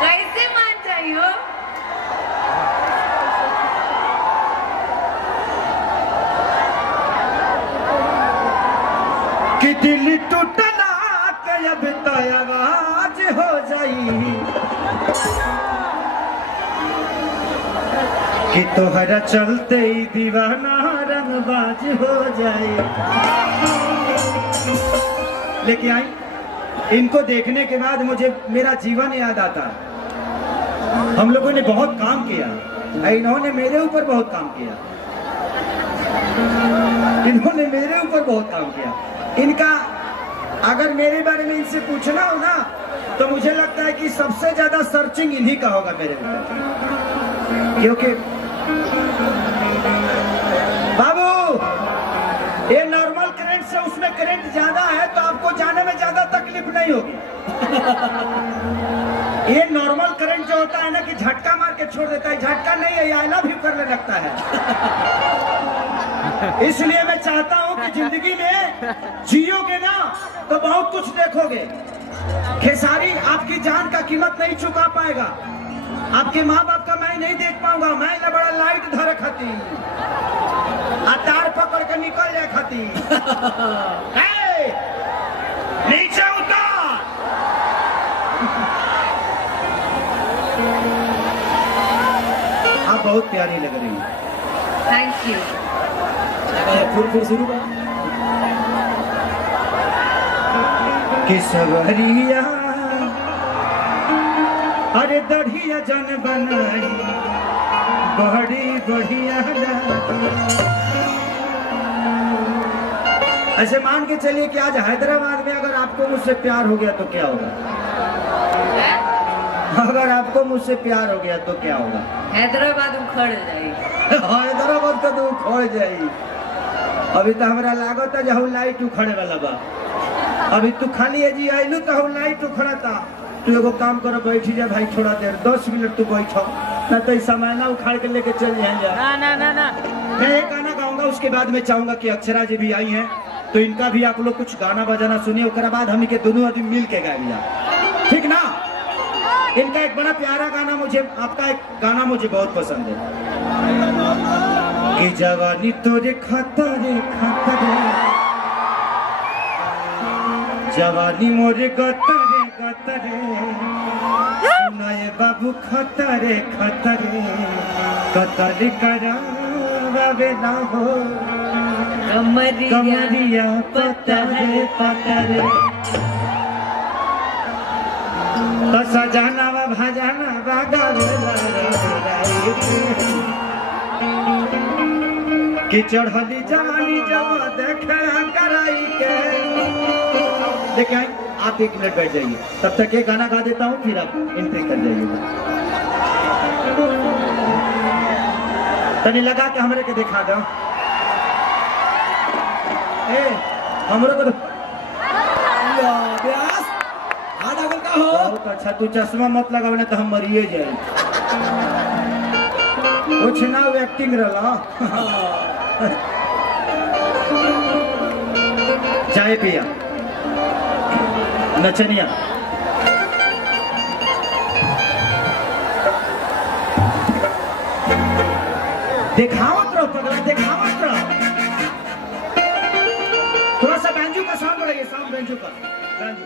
कैसे मान जाई हो? कि दिल टूटना कब तो आवाज हो जाई कि तोहरा चलते ही दीवाना रंगबाज हो जाए। लेकिन आई इनको देखने के बाद मुझे मेरा जीवन याद आता। हम लोगों ने बहुत काम किया, इन्होंने मेरे ऊपर बहुत काम किया, इन्होंने मेरे ऊपर बहुत काम किया। इनका अगर मेरे बारे में इनसे पूछना हो ना तो मुझे लगता है कि सबसे ज्यादा सर्चिंग इन्हीं का होगा मेरे ऊपर, क्योंकि बाबू ये नॉर्मल करंट से उसमें करंट ज्यादा है तो आपको जाने में ज्यादा तकलीफ नहीं होगी। ये नॉर्मल करंट जो होता है ना कि झटका मार के छोड़ देता है, झटका नहीं है, आई लव यू करने लगता है। इसलिए मैं चाहता हूं कि जिंदगी में जियोगे ना तो बहुत कुछ देखोगे। खेसारी आपकी जान का कीमत नहीं चुका पाएगा, आपके माँ बाप का मैं नहीं देख पाऊंगा। मैं ना बड़ा लाइट धर खाती तार पकड़ के निकल जाए खाती। नीचे उतार। आप बहुत प्यारी लग रही हैं। Thank you. फिर शुरू किसवरिया अरे दढ़िया जन बनाई बड़ी बढ़िया। ऐसे मान के चलिए कि आज हैदराबाद में अगर आपको मुझसे प्यार हो गया तो क्या होगा? अगर आपको मुझसे प्यार हो गया तो क्या होगा? हैदराबाद उखड़ जाएगी। हैदराबाद का तो उखड़ जाएगी। अभी तो हमारा लागत है जहाँ लाइट उखड़े वाला बा। अभी तू खाली है जी आइलू तो लाइट उखड़ा था। तू एगो काम करो, बैठी जा भाई थोड़ा देर, 10 मिनट तू बैठो, ना तो इस समय ना उखाड़ के लेके चल जाएंगे। ना ना ना ना मैं एक गाना गाऊंगा, उसके बाद मैं चाहूंगा कि अक्षरा जी भी आई हैं तो इनका भी आप लोग कुछ गाना बजाना सुनिए। उसके बाद हम के दोनों आदमी मिल के गाएंगे, ठीक ना? इनका एक बड़ा प्यारा गाना मुझे, आपका एक गाना मुझे बहुत पसंद है कि जवानी तोरे खतरे खतरे, जवानी मोरे गतरे गतरे, सुनाए बाबू खतरे खतरे, कतल करावे ना हो कमरिया पतरे पतरे। तो सजाना व भजाना बागावेला कि चढ़ली जवानी जवा देखा कराई के। देखिए आप 1 मिनट बैठ जाइए, तब तक ये गाना गा देता हूँ, फिर आप एंट्री कर जाइएगा। तनी लगा के हमरे के दिखा दो। हमरे को बहुत अच्छा। तू चश्मा मत लगावे ना तो हम मरिए जाए। कुछ ना वो एक्टिंग रहा। चाय पिया नचनिया दिखावत रहो पगला, दिखावत रहो। थोड़ा सा बैंजू का साउंड बढ़ाइए, साउंड बैंजू का, बैंजू।